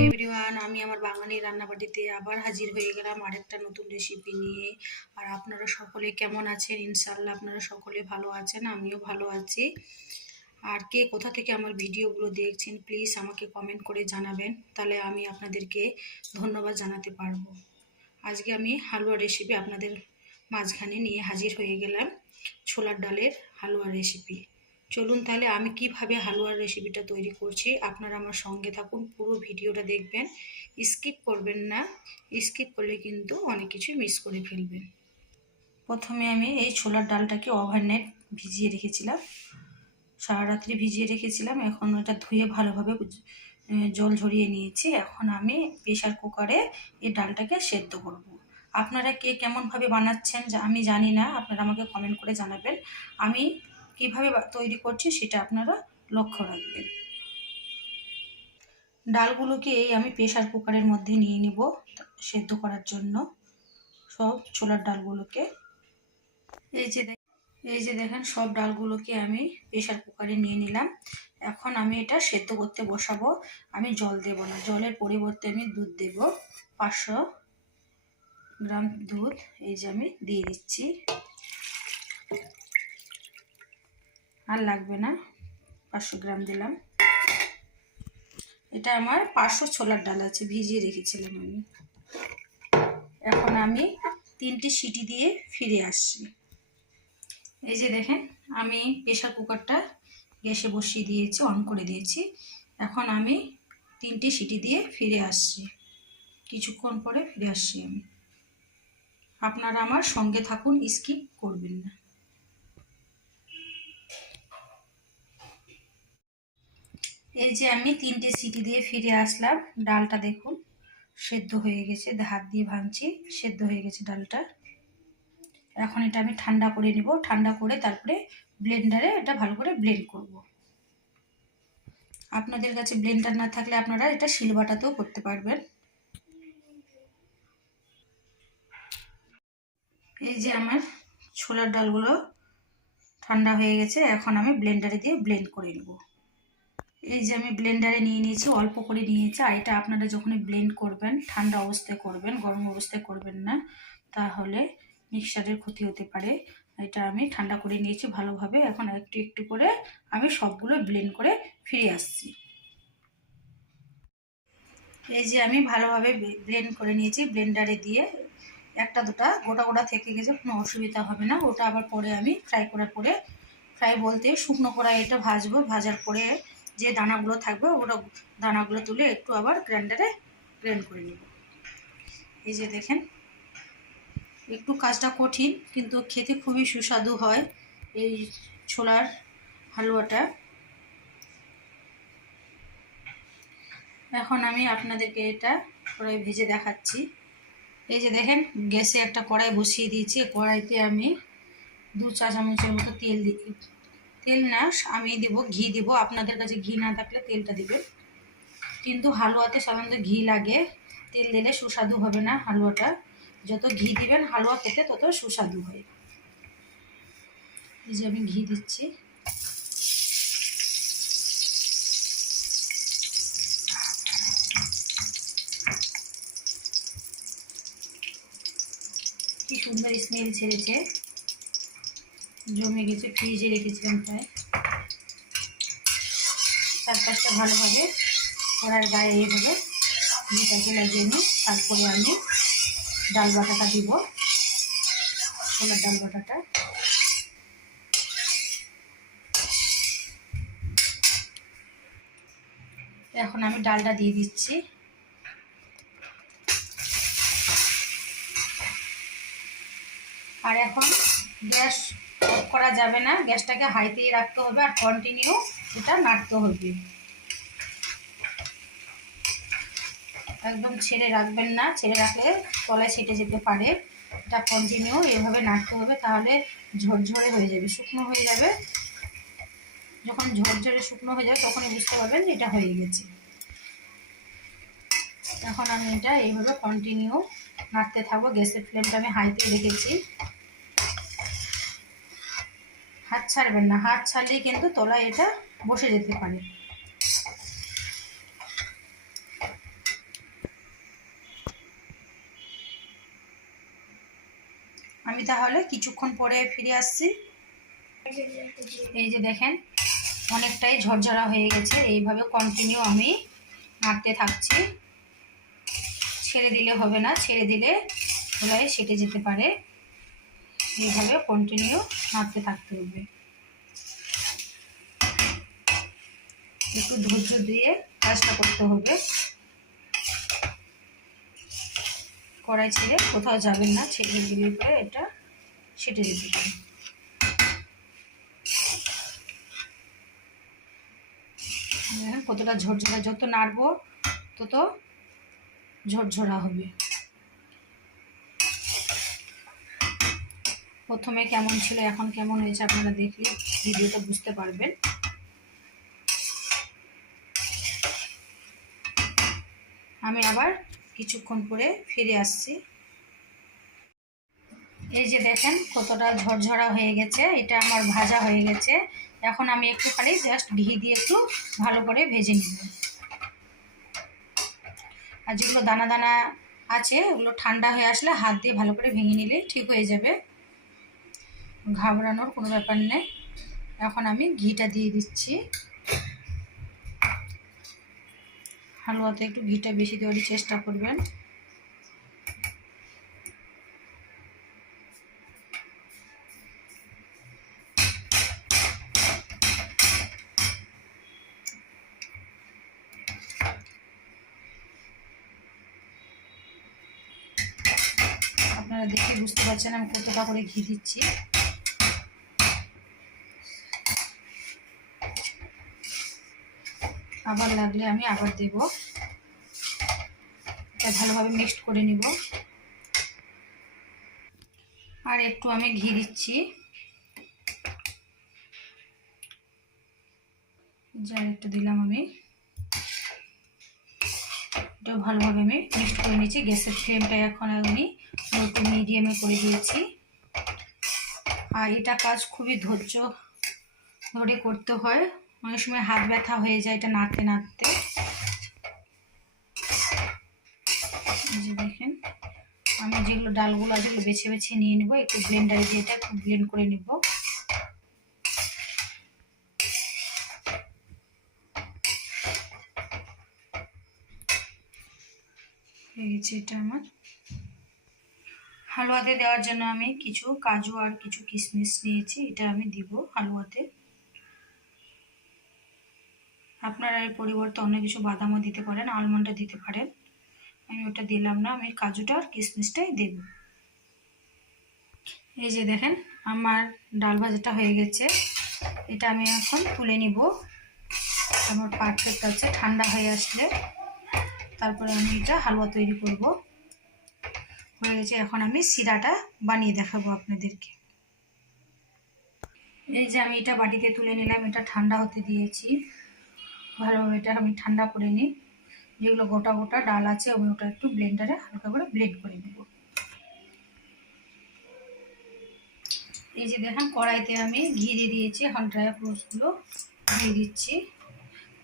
Everyone, আমি আমার বাঙালি রান্নাবাটিতে আবার হাজির হয়ে গেলাম আরেকটা নতুন রেসিপি নিয়ে। আর আপনারা সকলে কেমন আছেন? ইনশাআল্লাহ আপনারা সকলে ভালো আছেন, আমিও ভালো আছি। আর কে কোথা থেকে আমার ভিডিওগুলো দেখছেন প্লিজ আমাকে কমেন্ট করে জানাবেন, তাহলে আমি আপনাদেরকে ধন্যবাদ জানাতে পারবো। আজকে আমি হালুয়া রেসিপি আপনাদের মাঝখানে নিয়ে হাজির হয়ে গেলাম, ছোলার ডালের হালুয়া রেসিপি। চলুন তাহলে আমি কিভাবে হালুয়ার রেসিপিটা তৈরি করছি আপনারা আমার সঙ্গে থাকুন, পুরো ভিডিওটা দেখবেন, স্কিপ করবেন না। স্কিপ করলে কিন্তু অনেক কিছু মিস করে ফেলবেন। প্রথমে আমি এই ছোলার ডালটাকে ওভারনাইট ভিজিয়ে রেখেছিলাম, সারা রাত্রি ভিজিয়ে রেখেছিলাম। এখন এটা ধুয়ে ভালোভাবে জল ঝরিয়ে নিয়েছি। এখন আমি প্রেশার কুকারে এই ডালটাকে সেদ্ধ করব। আপনারা কে কেমনভাবে বানাচ্ছেন আমি জানি না, আপনারা আমাকে কমেন্ট করে জানাবেন। আমি কিভাবে তৈরি করছি সেটা আপনারা লক্ষ্য রাখবেন। ডালগুলোকে আমি প্রেশার কুকারের মধ্যে নিয়ে নিব সেদ্ধ করার জন্য, সব ছোলার ডালগুলোকে। এই যে দেখেন, সব ডালগুলোকে আমি প্রেশার কুকারে নিয়ে নিলাম। এখন আমি এটা সেদ্ধ করতে বসাবো। আমি জল দেব না, জলের পরিবর্তে আমি দুধ দেব। 500 গ্রাম দুধ এই যে আমি দিয়ে দিচ্ছি, আর লাগবে না, 500 গ্রাম দিলাম। এটা আমার 500 ছোলার ডাল আছে, ভিজিয়ে রেখেছিলাম আমি। এখন আমি 3টে সিটি দিয়ে ফিরে আসছি। এই যে দেখেন, আমি প্রেশার কুকারটা গ্যাসে বসিয়ে দিয়েছি, অন করে দিয়েছি। এখন আমি 3টে সিটি দিয়ে ফিরে আসছি, কিছুক্ষণ পরে ফিরে আসছি আমি। আপনারা আমার সঙ্গে থাকুন, স্কিপ করবেন না। এই যে আমি 3টে সিটি দিয়ে ফিরে আসলাম। ডালটা দেখুন সেদ্ধ হয়ে গেছে, হাত দিয়ে ভাঙছি, সেদ্ধ হয়ে গেছে ডালটা। এখন এটা আমি ঠান্ডা করে নিব, ঠান্ডা করে তারপরে ব্লেন্ডারে এটা ভালো করে ব্লেন্ড করব। আপনাদের কাছে ব্লেন্ডার না থাকলে আপনারা এটা শিলবাটাতেও করতে পারবেন। এই যে আমার ছোলার ডালগুলো ঠান্ডা হয়ে গেছে, এখন আমি ব্লেন্ডারে দিয়ে ব্লেন্ড করে নেব। এই যে আমি ব্লেন্ডারে নিয়ে নিয়েছি, অল্প করে নিয়েছি। আর এটা আপনারা যখনই ব্লেন্ড করবেন ঠান্ডা অবস্থায় করবেন, গরম অবস্থায় করবেন না, তাহলে মিক্সারের ক্ষতি হতে পারে। এটা আমি ঠান্ডা করে নিয়েছি ভালোভাবে। এখন একটু একটু করে আমি সবগুলো ব্লেন্ড করে ফিরে আসছি। এই যে আমি ভালোভাবে ব্লেন্ড করে নিয়েছি ব্লেন্ডারে দিয়ে। একটা দুটা গোটা গোটা থেকে গেছে, কোনো অসুবিধা হবে না। ওটা আবার পরে আমি ফ্রাই করার পরে, ফ্রাই বলতে শুকনো কড়াই এটা ভাজবো, ভাজার পরে যে দানাগুলো থাকবে ওগুলো দানাগুলো তুলে একটু আবার গ্রাইন্ডারে গ্রাইন্ড করে নেব। এই যে দেখেন, একটু কাজটা কঠিন কিন্তু খেতে খুবই সুস্বাদু হয় এই ছোলার হালুয়াটা। এখন আমি আপনাদেরকে এটা কড়াই ভেজে দেখাচ্ছি। এই যে দেখেন, গ্যাসে একটা কড়াই বসিয়ে দিয়েছি। কড়াইতে আমি 2 চা চামচের মতো তেল দিই। তেল না, আমি দেব ঘি দেব। আপনাদের কাছে ঘি না থাকলে তেলটা দেবেন, কিন্তু হালুয়াতে সাধারণত ঘি লাগে। তেল দিলে সুস্বাদু হবে না হালুয়াটা। যত ঘি দিবেন হালুয়া খেতে তত সুস্বাদু হয়। এই যে আমি ঘি দিচ্ছি। কি সুন্দর স্মেল ছেড়েছে, জমে গেছে। ফ্রিজে রেখেছিলাম প্রায়। চারপাশটা ভালোভাবে কড়ার গায়ে এইভাবে ঘিটাকে লাগিয়ে নিই। তারপরে আমি ডাল বাটাটা দিব, ছোলার ডাল বাটাটা। এখন আমি ডালটা দিয়ে দিচ্ছি। আর এখন গ্যাস অফ করা যাবে না, গ্যাসটাকে হাইতেই রাখতে হবে আর কন্টিনিউ এটা নাড়তে হবে। একদম ছেড়ে রাখবেন না, ছেড়ে রাখলে তলায় ছিটে যেতে পারে। এটা কন্টিনিউ এভাবে নাড়তে হবে, তাহলে ঝরঝরে হয়ে যাবে, শুকনো হয়ে যাবে। যখন ঝরঝরে শুকনো হয়ে যাবে তখনই বুঝতে পারবেন এটা হয়ে গেছে। এখন আমি এটা এইভাবে কন্টিনিউ নাড়তে থাকবো। গ্যাসের ফ্লেমটা আমি হাইতে রেখেছি। হাত ছাড়বেন না, হাত ছাড়লেই কিন্তু তলায় এটা বসে যেতে পারে। আমি তাহলে কিছুক্ষণ পরে ফিরে আসছি। এই যে দেখেন অনেকটাই ঝরঝরা হয়ে গেছে। এইভাবে কন্টিনিউ আমি নাড়তে থাকছি, ছেড়ে দিলে হবে না, ছেড়ে দিলে খোলায় সেটে যেতে পারে। এইভাবে কন্টিনিউ নাড়তে থাকতে হবে, একটু ধৈর্য দিয়ে কাজটা করতে হবে। কড়াই ছেড়ে কোথাও যাবেন না, ছেড়ে দিলে পরে এটা সেটে যেতে পারে। কতটা ঝরঝরা, যত নাড়বো তত ঝরঝরা হবে। প্রথমে কেমন ছিল এখন কেমন হয়েছে আপনারা দেখলে ভিডিওটা বুঝতে পারবেন। আমি আবার কিছুক্ষণ পরে ফিরে আসছি। এই যে দেখেন কতটা ঝরঝরা হয়ে গেছে, এটা আমার ভাজা হয়ে গেছে। এখন আমি একটুখানি জাস্ট ঘি দিয়ে একটু ভালো করে ভেজে নিব। আর যেগুলো দানা দানা আছে ওগুলো ঠান্ডা হয়ে আসলে হাত দিয়ে ভালো করে ভেঙে নিলে ঠিক হয়ে যাবে, ঘাবড়ানোর কোনো ব্যাপার নেই। এখন আমি ঘিটা দিয়ে দিচ্ছি। হালুয়াতে একটু ঘিটা বেশি দেওয়ার চেষ্টা করবেন। আপনারা দেখে বুঝতে পারছেন আমি কতটা করে ঘি দিচ্ছি। আবার লাগলে আমি আবার দেব। এটা ভালোভাবে মিক্সড করে নিব। আর একটু আমি ঘি দিচ্ছি, যার একটু দিলাম আমি। এটাও ভালোভাবে আমি মিক্সড করে নিচ্ছি। গ্যাসের ফ্লেমটা এখন আমি একটু মিডিয়ামে করে দিয়েছি। আর এটা কাজ খুবই ধৈর্য ধরে করতে হয়, অনেক সময় হাত ব্যথা হয়ে যায় এটা নাড়তে নাড়তে। এই যে দেখেন আমি যেগুলো ডালগুলো যেগুলো বেছে বেছে নিয়ে নেবো, একটু ব্লেন্ডারে দিয়ে এটা একটু ব্লেন্ড করে নেব। হয়ে গেছে এটা আমার। হালুয়াতে দেওয়ার জন্য আমি কিছু কাজু আর কিছু কিশমিশ নিয়েছি, এটা আমি দিব হালুয়াতে। আপনারা এর পরিবর্তে অন্য কিছু বাদামও দিতে পারেন, আলমন্ডও দিতে পারেন। আমি ওটা দিলাম না, আমি কাজুটা আর কিশমিশটাই দেব। এই যে দেখেন আমার ডাল ভাজাটা হয়ে গেছে, এটা আমি এখন তুলে নিব। আমার পারফেক্ট আছে। ঠান্ডা হয়ে আসলে তারপরে আমি এটা হালুয়া তৈরি করব। হয়ে গেছে, এখন আমি শিরাটা বানিয়ে দেখাবো আপনাদেরকে। এই যে আমি এটা বাটিতে তুলে নিলাম, এটা ঠান্ডা হতে দিয়েছি। ভালোভাবে এটা আমি ঠান্ডা করে নিই। যেগুলো গোটা গোটা ডাল আছে আমি ওটা একটু ব্লেন্ডারে হালকা করে ব্লেন্ড করে নেব। এই যে দেখেন কড়াইতে আমি ঘি দিয়ে দিয়েছি, এখন ড্রাই ফ্রুটসগুলো দিয়ে দিচ্ছি।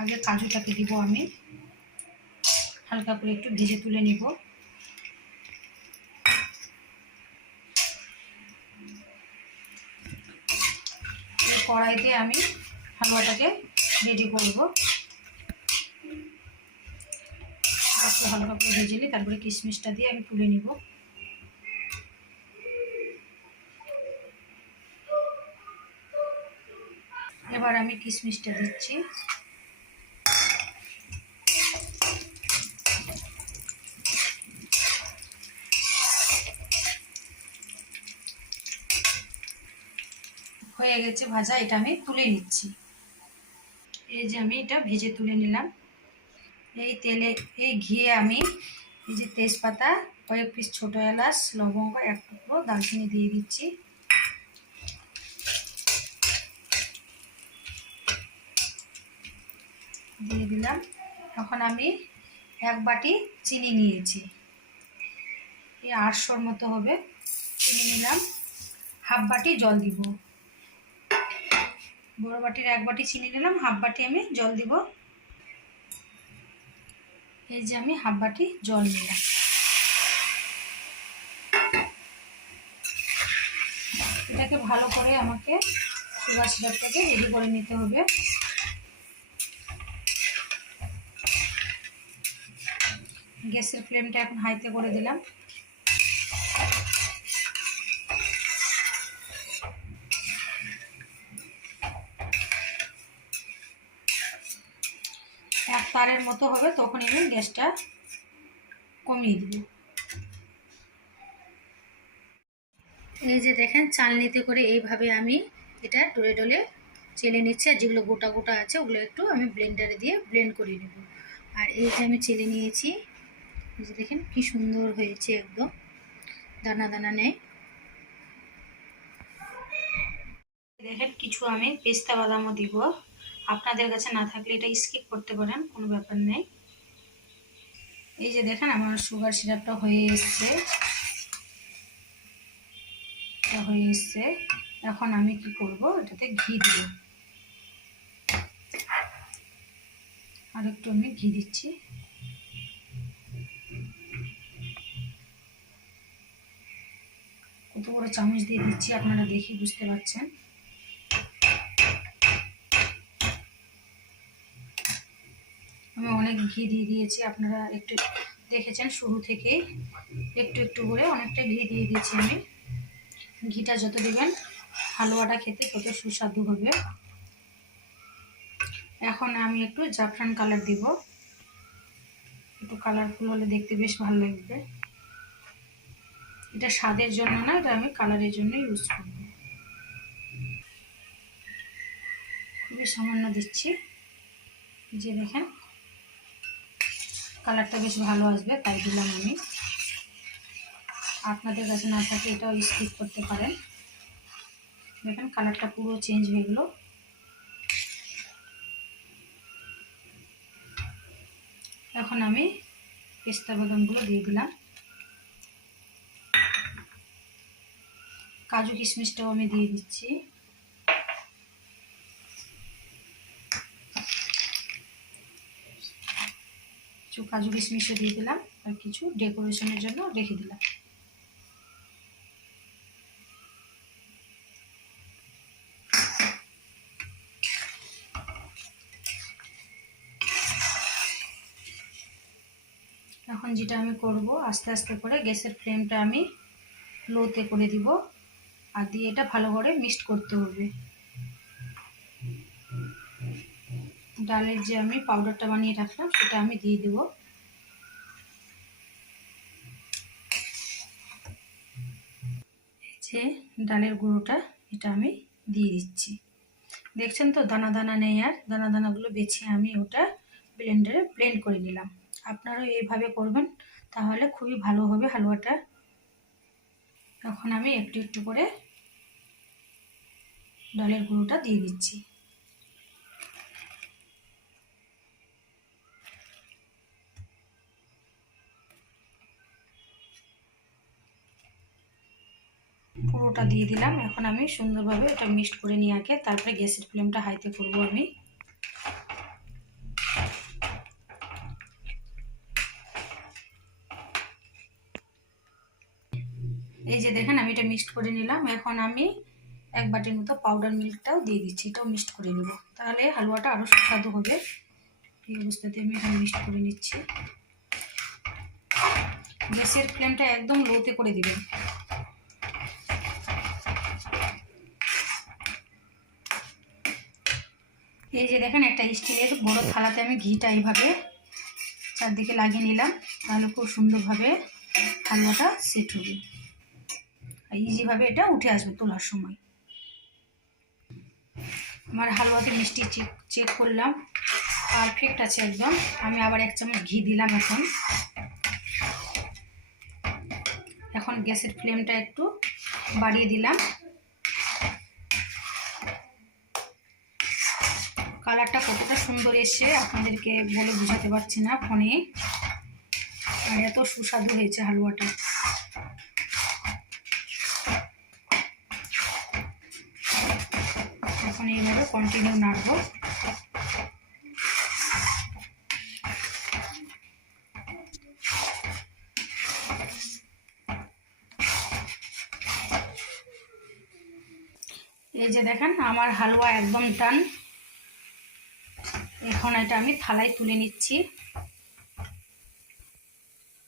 আগে কাজুটাকে দিব আমি, হালকা করে একটু ভেজে তুলে নিব। কড়াইতে আমি হালুয়াটাকে রেডি করব। একটু হালকা করে ভেজে নিই, তারপরে কিশমিশটা দিয়ে আমি তুলে নিব। এবার আমি কিশমিশটা দিচ্ছি। হয়ে গেছে ভাজা, এটা আমি তুলে নিচ্ছি। এই যে আমি এটা ভেজে তুলে নিলাম। এই তেলে এই ঘিয়ে আমি এই যে তেজপাতা, কয়েক পিস ছোটো এলাচ, লবঙ্গ, এক টুকরো দারচিনি দিয়ে দিচ্ছি। দিয়ে দিলাম। এখন আমি এক বাটি চিনি নিয়েছি, এই 800-র মতো হবে চিনি নিলাম। হাফ বাটি জল দিব, বড় বাটির 1 বাটি চিনি নিলাম, হাফ বাটি আমি জল দিব। এই যে আমি হাফ বাটি জল নিলাম। এটাকে ভালো করে আমাকে সুগার সিরাপটাকে রেডি করে নিতে হবে। গ্যাসের ফ্লেমটা এখন হাইতে করে দিলাম। এক তারের মতো হবে তখন আমি গ্যাসটা কমিয়ে দিব। এই যে দেখেন চালনিতে করে এইভাবে আমি এটা ডলে ডলে চেলে নিচ্ছি, আর যেগুলো গোটা গোটা আছে ওগুলো একটু আমি ব্লেন্ডারে দিয়ে ব্লেন্ড করে নেব। আর এই যে আমি চেলে নিয়েছি, এই যে দেখেন কি সুন্দর হয়েছে, একদম দানা দানা নেই। দেখেন কিছু আমি পেস্তা বাদামও দিব, আপনাদের কাছে না থাকলে এটা স্কিপ করতে পারেন, কোনো ব্যাপার নেই। এই যে দেখেন আমার সুগার সিরাপটা হয়ে এসছে, এখন আমি কি করব, এটাতে ঘি দিব। আর একটু আমি ঘি দিচ্ছি। কত বড় চামচ দিয়ে দিচ্ছি আপনারা দেখে বুঝতে পারছেন। আমি অনেক ঘি দিয়ে দিয়েছি, আপনারা একটু দেখেছেন শুরু থেকেই একটু একটু করে অনেকটা ঘি দিয়ে দিয়েছি আমি। ঘিটা যত দেবেন হালুয়াটা খেতে তত সুস্বাদু হবে। এখন আমি একটু জাফরান কালার দিব, একটু কালারফুল হলে দেখতে বেশ ভালো লাগবে। এটা স্বাদের জন্য না, এটা আমি কালারের জন্য ইউজ করব। খুবই সামান্য দিচ্ছি, যে দেখেন কালারটা বেশ ভালো আসবে তাই দিলাম আমি। আপনাদের কাছে না থাকলে এটাও স্কিপ করতে পারেন। দেখেন কালারটা পুরো চেঞ্জ হয়ে গেল। এখন আমি পেস্তা বাদামগুলো দিয়ে দিলাম, কাজু কিশমিশটাও আমি দিয়ে দিচ্ছি। কিছু কাজু কিশমিশও দিয়ে দিলাম, আর কিছু ডেকোরেশনের জন্য রেখে দিলাম। এখন যেটা আমি করব, আস্তে আস্তে করে গ্যাসের ফ্লেমটা আমি লোতে করে দিব, আর দিয়ে এটা ভালো করে মিক্সড করতে হবে। ডালের যে আমি পাউডারটা বানিয়ে রাখলাম সেটা আমি দিয়ে দেব। এই যে ডালের গুঁড়োটা এটা আমি দিয়ে দিচ্ছি। দেখছেন তো দানা দানা নেই, আর দানা দানাগুলো বেছে আমি ওটা ব্লেন্ডারে ব্লেন্ড করে নিলাম। আপনারাও এইভাবে করবেন, তাহলে খুবই ভালো হবে হালুয়াটা। এখন আমি একটু একটু করে ডালের গুঁড়োটা দিয়ে দিচ্ছি। পুরোটা দিয়ে দিলাম। এখন আমি সুন্দরভাবে এটা মিক্সড করে নিয়ে আগে তারপরে গ্যাসের ফ্লেমটা হাইতে করব আমি। এই যে দেখেন আমি এটা মিক্সড করে নিলাম। এখন আমি 1 বাটির মতো পাউডার মিল্কটাও দিয়ে দিচ্ছি, এটাও মিক্সড করে নেব, তাহলে হালুয়াটা আরও সুস্বাদু হবে। এই অবস্থাতে আমি এটা মিক্সড করে নিচ্ছি। গ্যাসের ফ্লেমটা একদম লোতে করে দিবেন। এই যে দেখেন একটা স্টিলের বড় থালাতে আমি ঘিটা এইভাবে চারদিকে লাগিয়ে নিলাম, তাহলে খুব সুন্দরভাবে হালুয়াটা সেট হবে, আর ইজিভাবে এটা উঠে আসবে তোলার সময়। আমার হালুয়াতে মিষ্টি চেক করলাম, পারফেক্ট আছে একদম। আমি আবার 1 চামচ ঘি দিলাম। এখন গ্যাসের ফ্লেমটা একটু বাড়িয়ে দিলাম। কালারটা কতটা সুন্দর এসে আপনাদেরকে বলে বোঝাতে পারছি না ফোনে, আর এত সুস্বাদু হয়েছে হালুয়াটা। এখন এইভাবে কন্টিনিউ নাড়বো। এই যে দেখেন আমার হালুয়া একদম ডান। এখন এটা আমি থালায় তুলে নিচ্ছি।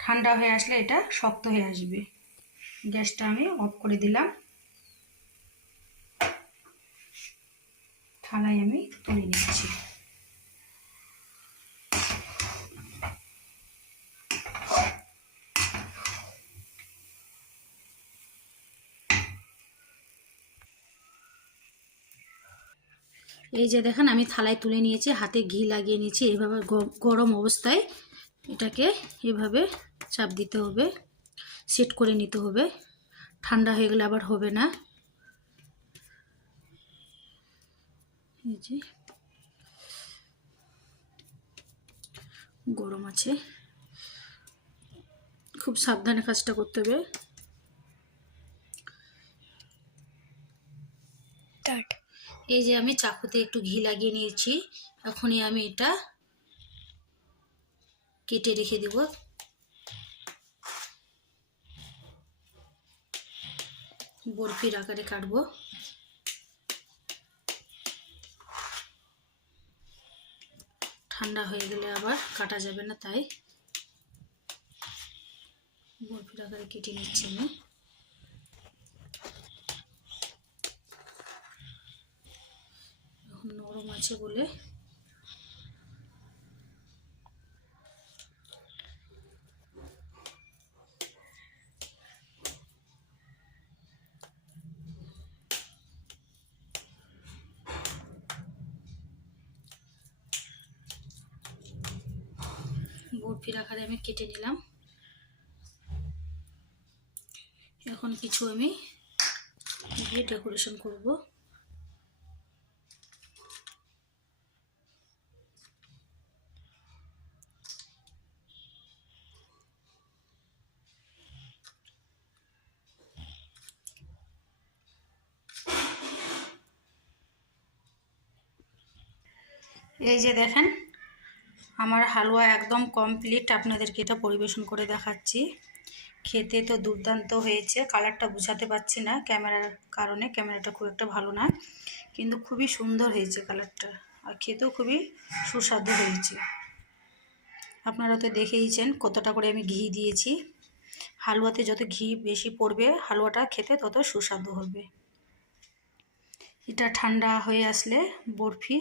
ঠান্ডা হয়ে আসলে এটা শক্ত হয়ে আসবে। গ্যাসটা আমি অফ করে দিলাম। থালায় আমি তুলে নিচ্ছি। এই যে দেখেন আমি থালায় তুলে নিয়েছি, হাতে ঘি লাগিয়ে নিয়েছি। এইভাবে গরম অবস্থায় এটাকে এভাবে চাপ দিতে হবে, সেট করে নিতে হবে। ঠান্ডা হয়ে গেলে আবার হবে না। এই যে গরম আছে, খুব সাবধানে কাজটা করতে হবে। এই যে আমি চাকুতে একটু ঘি লাগিয়ে নিয়েছি। এখনই আমি এটা কেটে রেখে দেব। বরফির আকারে কাটবো। ঠান্ডা হয়ে গেলে আবার কাটা যাবে না, তাই বরফির আকারে কেটে নিচ্ছি আমি। এখন নরম আছে বলে বরফির আকারে আমি কেটে নিলাম। এখন কিছু আমি দিয়ে ডেকোরেশন করব। এই যে দেখেন আমার হালুয়া একদম কমপ্লিট। আপনাদেরকে এটা পরিবেশন করে দেখাচ্ছি। খেতে তো দুর্দান্ত হয়েছে। কালারটা বোঝাতে পারছি না ক্যামেরার কারণে, ক্যামেরাটা খুব একটা ভালো না, কিন্তু খুবই সুন্দর হয়েছে কালারটা, আর খেতেও খুবই সুস্বাদু হয়েছে। আপনারা তো দেখেইছেন কতটা করে আমি ঘি দিয়েছি। হালুয়াতে যত ঘি বেশি পড়বে হালুয়াটা খেতে তত সুস্বাদু হবে। এটা ঠান্ডা হয়ে আসলে বরফি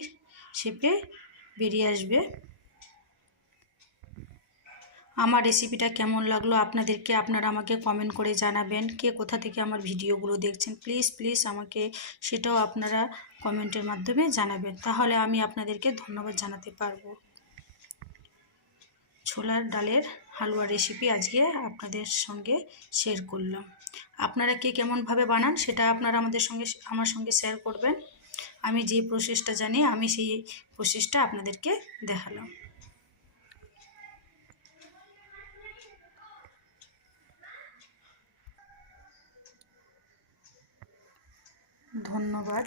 শেপে বেরিয়ে আসবে। আমার রেসিপিটা কেমন লাগলো আপনাদেরকে আপনারা আমাকে কমেন্ট করে জানাবেন। কে কোথা থেকে আমার ভিডিওগুলো দেখছেন প্লিজ প্লিজ আমাকে সেটাও আপনারা কমেন্টের মাধ্যমে জানাবেন, তাহলে আমি আপনাদেরকে ধন্যবাদ জানাতে পারবো। ছোলার ডালের হালুয়া রেসিপি আজকে আপনাদের সঙ্গে শেয়ার করলাম। আপনারা কে কেমনভাবে বানান সেটা আপনারা আমার সঙ্গে শেয়ার করবেন। আমি যে প্রসেসটা জানি আমি সেই প্রসেসটা আপনাদেরকে দেখালাম। ধন্যবাদ।